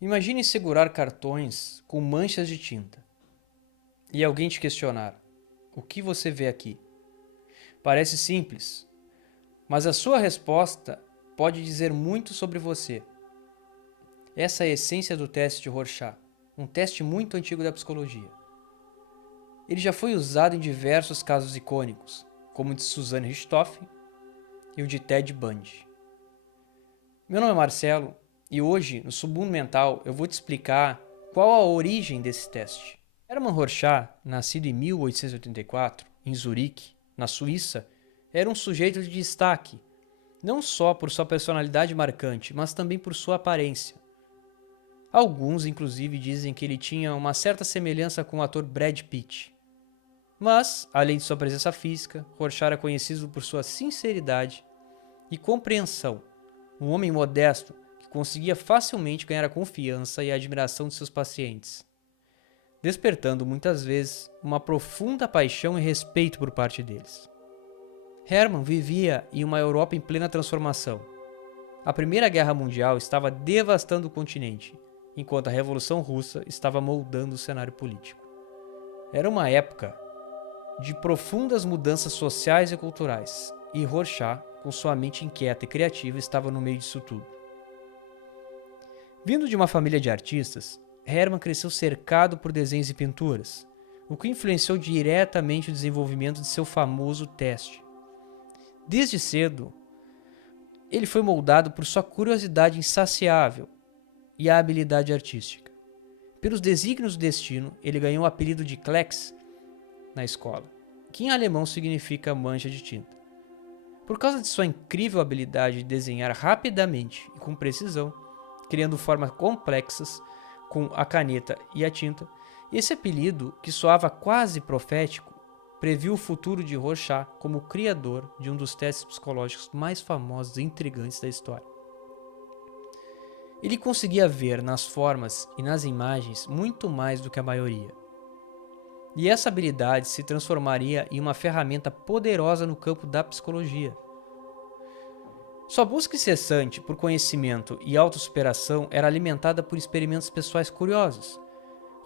Imagine segurar cartões com manchas de tinta e alguém te questionar: o que você vê aqui? Parece simples, mas a sua resposta pode dizer muito sobre você. Essa é a essência do teste de Rorschach, um teste muito antigo da psicologia. Ele já foi usado em diversos casos icônicos, como o de Suzanne Richthofen e o de Ted Bundy. Meu nome é Marcelo e hoje, no Submundo Mental, eu vou te explicar qual a origem desse teste. Hermann Rorschach, nascido em 1884, em Zurique, na Suíça, era um sujeito de destaque, não só por sua personalidade marcante, mas também por sua aparência. Alguns, inclusive, dizem que ele tinha uma certa semelhança com o ator Brad Pitt. Mas, além de sua presença física, Rorschach era conhecido por sua sinceridade e compreensão, um homem modesto que conseguia facilmente ganhar a confiança e a admiração de seus pacientes, despertando muitas vezes uma profunda paixão e respeito por parte deles. Hermann vivia em uma Europa em plena transformação. A Primeira Guerra Mundial estava devastando o continente, enquanto a Revolução Russa estava moldando o cenário político. Era uma época de profundas mudanças sociais e culturais, e Rorschach, com sua mente inquieta e criativa, estava no meio disso tudo. Vindo de uma família de artistas, Hermann cresceu cercado por desenhos e pinturas, o que influenciou diretamente o desenvolvimento de seu famoso teste. Desde cedo, ele foi moldado por sua curiosidade insaciável e a habilidade artística. Pelos desígnios do destino, ele ganhou o apelido de Klecks na escola, que em alemão significa mancha de tinta. Por causa de sua incrível habilidade de desenhar rapidamente e com precisão, criando formas complexas com a caneta e a tinta, esse apelido, que soava quase profético, previu o futuro de Rorschach como o criador de um dos testes psicológicos mais famosos e intrigantes da história. Ele conseguia ver nas formas e nas imagens muito mais do que a maioria. E essa habilidade se transformaria em uma ferramenta poderosa no campo da psicologia. Sua busca incessante por conhecimento e autossuperação era alimentada por experimentos pessoais curiosos.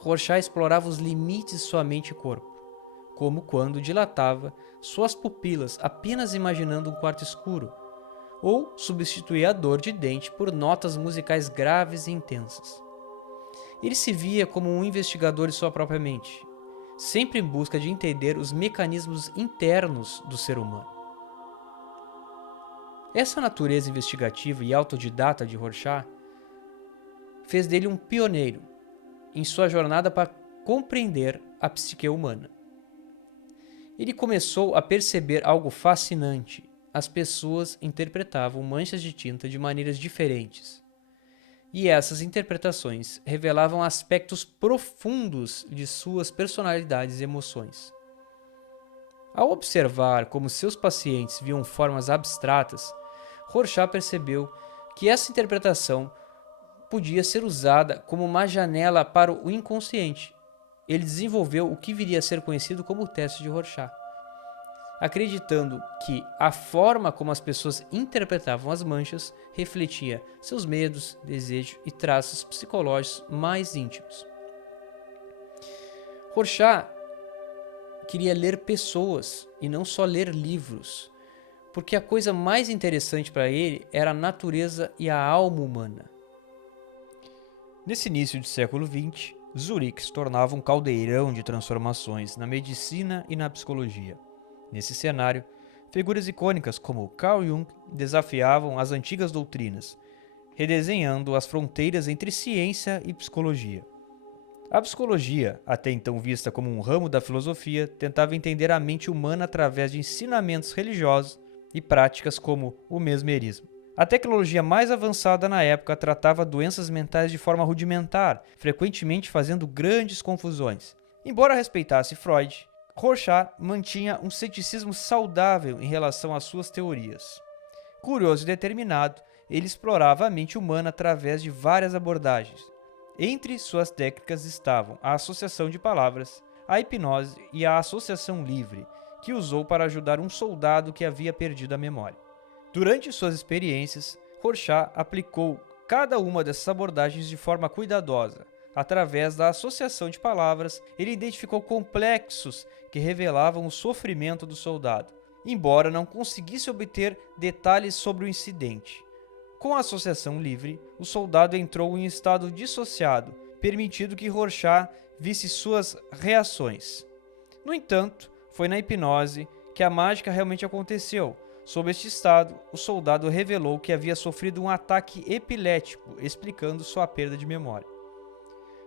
Rorschach explorava os limites de sua mente e corpo, como quando dilatava suas pupilas apenas imaginando um quarto escuro, ou substituía a dor de dente por notas musicais graves e intensas. Ele se via como um investigador de sua própria mente, sempre em busca de entender os mecanismos internos do ser humano. Essa natureza investigativa e autodidata de Rorschach fez dele um pioneiro em sua jornada para compreender a psique humana. Ele começou a perceber algo fascinante. As pessoas interpretavam manchas de tinta de maneiras diferentes. E essas interpretações revelavam aspectos profundos de suas personalidades e emoções. Ao observar como seus pacientes viam formas abstratas, Rorschach percebeu que essa interpretação podia ser usada como uma janela para o inconsciente. Ele desenvolveu o que viria a ser conhecido como o teste de Rorschach, acreditando que a forma como as pessoas interpretavam as manchas refletia seus medos, desejos e traços psicológicos mais íntimos. Rorschach queria ler pessoas e não só ler livros, porque a coisa mais interessante para ele era a natureza e a alma humana. Nesse início do século XX, Zurique se tornava um caldeirão de transformações na medicina e na psicologia. Nesse cenário, figuras icônicas como Carl Jung desafiavam as antigas doutrinas, redesenhando as fronteiras entre ciência e psicologia. A psicologia, até então vista como um ramo da filosofia, tentava entender a mente humana através de ensinamentos religiosos e práticas como o mesmerismo. A tecnologia mais avançada na época tratava doenças mentais de forma rudimentar, frequentemente fazendo grandes confusões. Embora respeitasse Freud, Rorschach mantinha um ceticismo saudável em relação às suas teorias. Curioso e determinado, ele explorava a mente humana através de várias abordagens. Entre suas técnicas estavam a associação de palavras, a hipnose e a associação livre, que usou para ajudar um soldado que havia perdido a memória. Durante suas experiências, Rorschach aplicou cada uma dessas abordagens de forma cuidadosa. Através da associação de palavras, ele identificou complexos que revelavam o sofrimento do soldado, embora não conseguisse obter detalhes sobre o incidente. Com a associação livre, o soldado entrou em estado dissociado, permitindo que Rorschach visse suas reações. No entanto, foi na hipnose que a mágica realmente aconteceu. Sob este estado, o soldado revelou que havia sofrido um ataque epilético, explicando sua perda de memória.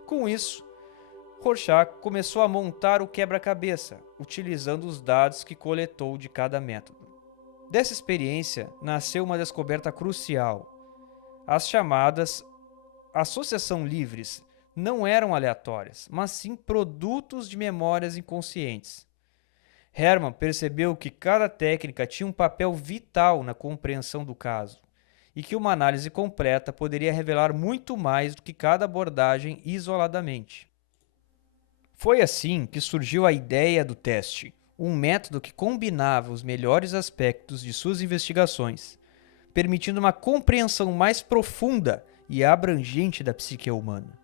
Com isso, Rorschach começou a montar o quebra-cabeça, utilizando os dados que coletou de cada método. Dessa experiência, nasceu uma descoberta crucial. As chamadas associação livres não eram aleatórias, mas sim produtos de memórias inconscientes. Hermann percebeu que cada técnica tinha um papel vital na compreensão do caso, e que uma análise completa poderia revelar muito mais do que cada abordagem isoladamente. Foi assim que surgiu a ideia do teste, um método que combinava os melhores aspectos de suas investigações, permitindo uma compreensão mais profunda e abrangente da psique humana.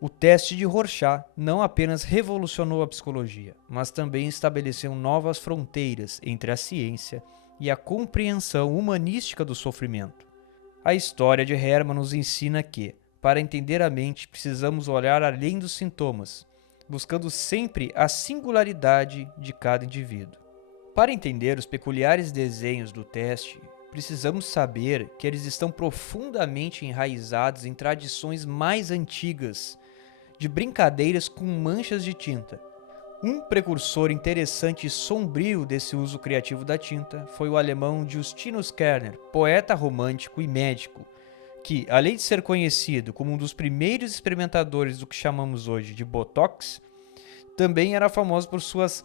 O teste de Rorschach não apenas revolucionou a psicologia, mas também estabeleceu novas fronteiras entre a ciência e a compreensão humanística do sofrimento. A história de Hermann nos ensina que, para entender a mente, precisamos olhar além dos sintomas, buscando sempre a singularidade de cada indivíduo. Para entender os peculiares desenhos do teste, precisamos saber que eles estão profundamente enraizados em tradições mais antigas de brincadeiras com manchas de tinta. Um precursor interessante e sombrio desse uso criativo da tinta foi o alemão Justinus Kerner, poeta romântico e médico, que, além de ser conhecido como um dos primeiros experimentadores do que chamamos hoje de Botox, também era famoso por suas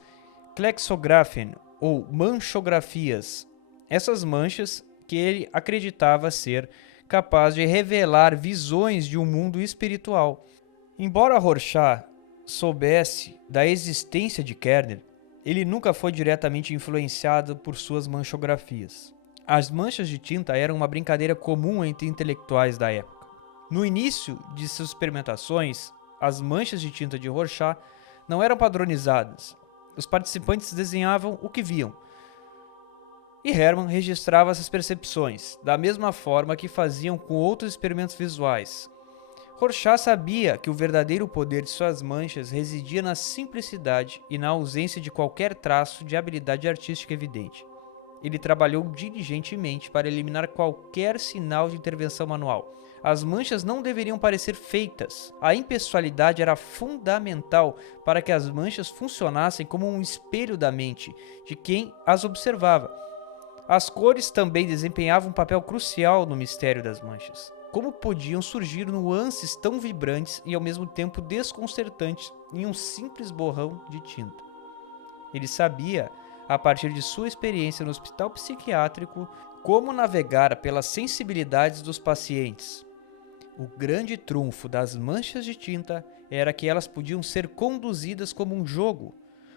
Klexographen, ou manchografias. Essas manchas que ele acreditava ser capaz de revelar visões de um mundo espiritual. Embora Rorschach soubesse da existência de Kerner, ele nunca foi diretamente influenciado por suas manchografias. As manchas de tinta eram uma brincadeira comum entre intelectuais da época. No início de suas experimentações, as manchas de tinta de Rorschach não eram padronizadas. Os participantes desenhavam o que viam, e Hermann registrava essas percepções, da mesma forma que faziam com outros experimentos visuais. Rorschach sabia que o verdadeiro poder de suas manchas residia na simplicidade e na ausência de qualquer traço de habilidade artística evidente. Ele trabalhou diligentemente para eliminar qualquer sinal de intervenção manual. As manchas não deveriam parecer feitas. A impessoalidade era fundamental para que as manchas funcionassem como um espelho da mente de quem as observava. As cores também desempenhavam um papel crucial no mistério das manchas. Como podiam surgir nuances tão vibrantes e ao mesmo tempo desconcertantes em um simples borrão de tinta? Ele sabia, a partir de sua experiência no hospital psiquiátrico, como navegar pelas sensibilidades dos pacientes. O grande trunfo das manchas de tinta era que elas podiam ser conduzidas como um jogo,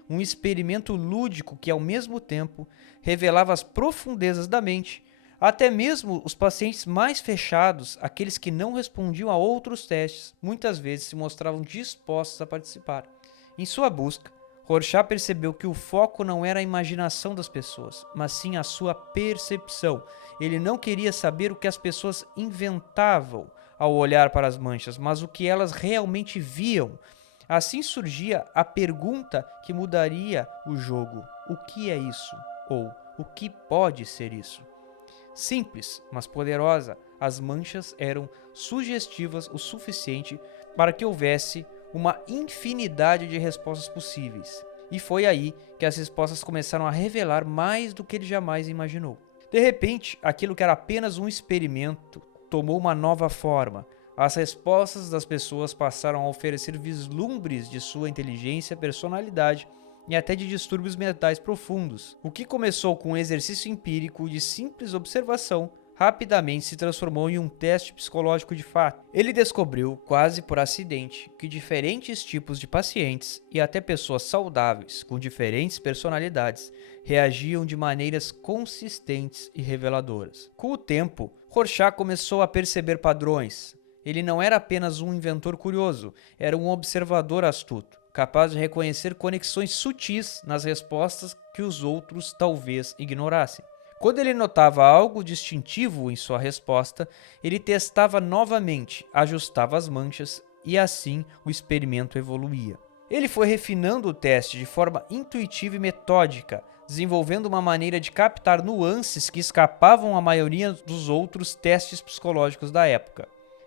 um experimento lúdico que, ao mesmo tempo, revelava as profundezas da mente. Até mesmo os pacientes mais fechados, aqueles que não respondiam a outros testes, muitas vezes se mostravam dispostos a participar. Em sua busca, Rorschach percebeu que o foco não era a imaginação das pessoas, mas sim a sua percepção. Ele não queria saber o que as pessoas inventavam ao olhar para as manchas, mas o que elas realmente viam. Assim surgia a pergunta que mudaria o jogo: o que é isso? Ou o que pode ser isso? Simples, mas poderosa, as manchas eram sugestivas o suficiente para que houvesse uma infinidade de respostas possíveis. E foi aí que as respostas começaram a revelar mais do que ele jamais imaginou. De repente, aquilo que era apenas um experimento tomou uma nova forma. As respostas das pessoas passaram a oferecer vislumbres de sua inteligência, personalidade e até de distúrbios mentais profundos. O que começou com um exercício empírico de simples observação rapidamente se transformou em um teste psicológico de fato. Ele descobriu, quase por acidente, que diferentes tipos de pacientes e até pessoas saudáveis com diferentes personalidades reagiam de maneiras consistentes e reveladoras. Com o tempo, Rorschach começou a perceber padrões. Ele não era apenas um inventor curioso, era um observador astuto, capaz de reconhecer conexões sutis nas respostas que os outros talvez ignorassem. Quando ele notava algo distintivo em sua resposta, ele testava novamente, ajustava as manchas e assim o experimento evoluía. Ele foi refinando o teste de forma intuitiva e metódica, desenvolvendo uma maneira de captar nuances que escapavam à maioria dos outros testes psicológicos da época.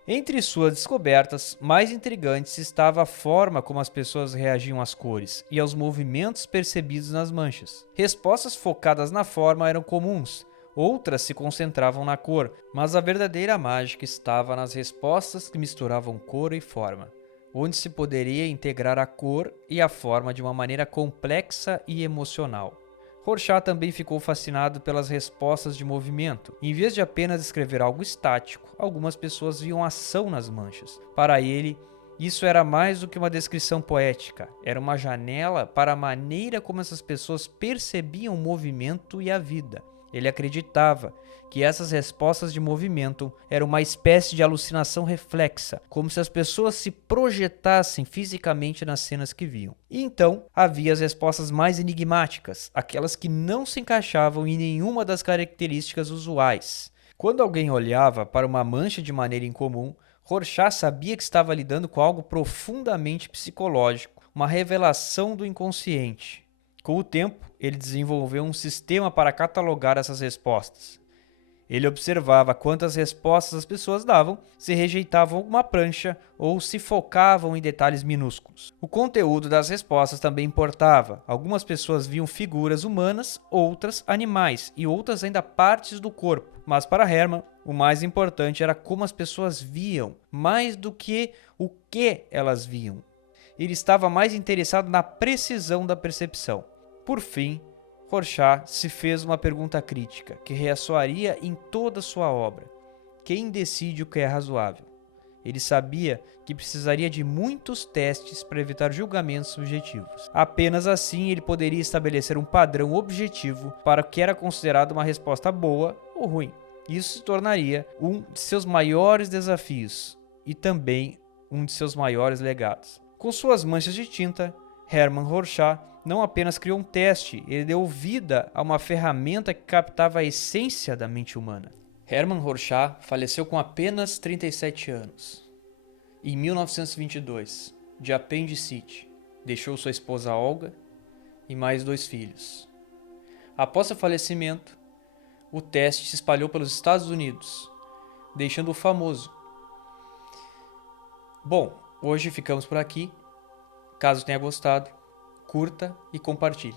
Entre suas descobertas mais intrigantes estava a forma como as pessoas reagiam às cores e aos movimentos percebidos nas manchas. Respostas focadas na forma eram comuns, outras se concentravam na cor, mas a verdadeira mágica estava nas respostas que misturavam cor e forma, onde se poderia integrar a cor e a forma de uma maneira complexa e emocional. Rorschach também ficou fascinado pelas respostas de movimento. Em vez de apenas escrever algo estático, algumas pessoas viam ação nas manchas. Para ele, isso era mais do que uma descrição poética, era uma janela para a maneira como essas pessoas percebiam o movimento e a vida. Ele acreditava que essas respostas de movimento eram uma espécie de alucinação reflexa, como se as pessoas se projetassem fisicamente nas cenas que viam. E então havia as respostas mais enigmáticas, aquelas que não se encaixavam em nenhuma das características usuais. Quando alguém olhava para uma mancha de maneira incomum, Rorschach sabia que estava lidando com algo profundamente psicológico, uma revelação do inconsciente. Com o tempo, ele desenvolveu um sistema para catalogar essas respostas. Ele observava quantas respostas as pessoas davam, se rejeitavam uma prancha ou se focavam em detalhes minúsculos. O conteúdo das respostas também importava. Algumas pessoas viam figuras humanas, outras animais e outras ainda partes do corpo. Mas para Hermann, o mais importante era como as pessoas viam, mais do que o que elas viam. Ele estava mais interessado na precisão da percepção. Por fim, Rorschach se fez uma pergunta crítica, que ressoaria em toda sua obra. Quem decide o que é razoável? Ele sabia que precisaria de muitos testes para evitar julgamentos subjetivos. Apenas assim ele poderia estabelecer um padrão objetivo para o que era considerado uma resposta boa ou ruim. Isso se tornaria um de seus maiores desafios e também um de seus maiores legados. Com suas manchas de tinta, Hermann Rorschach não apenas criou um teste, ele deu vida a uma ferramenta que captava a essência da mente humana. Hermann Rorschach faleceu com apenas 37 anos. Em 1922, de apendicite, deixou sua esposa Olga e mais 2 filhos. Após seu falecimento, o teste se espalhou pelos Estados Unidos, deixando-o famoso. Bom, hoje ficamos por aqui. Caso tenha gostado, curta e compartilhe.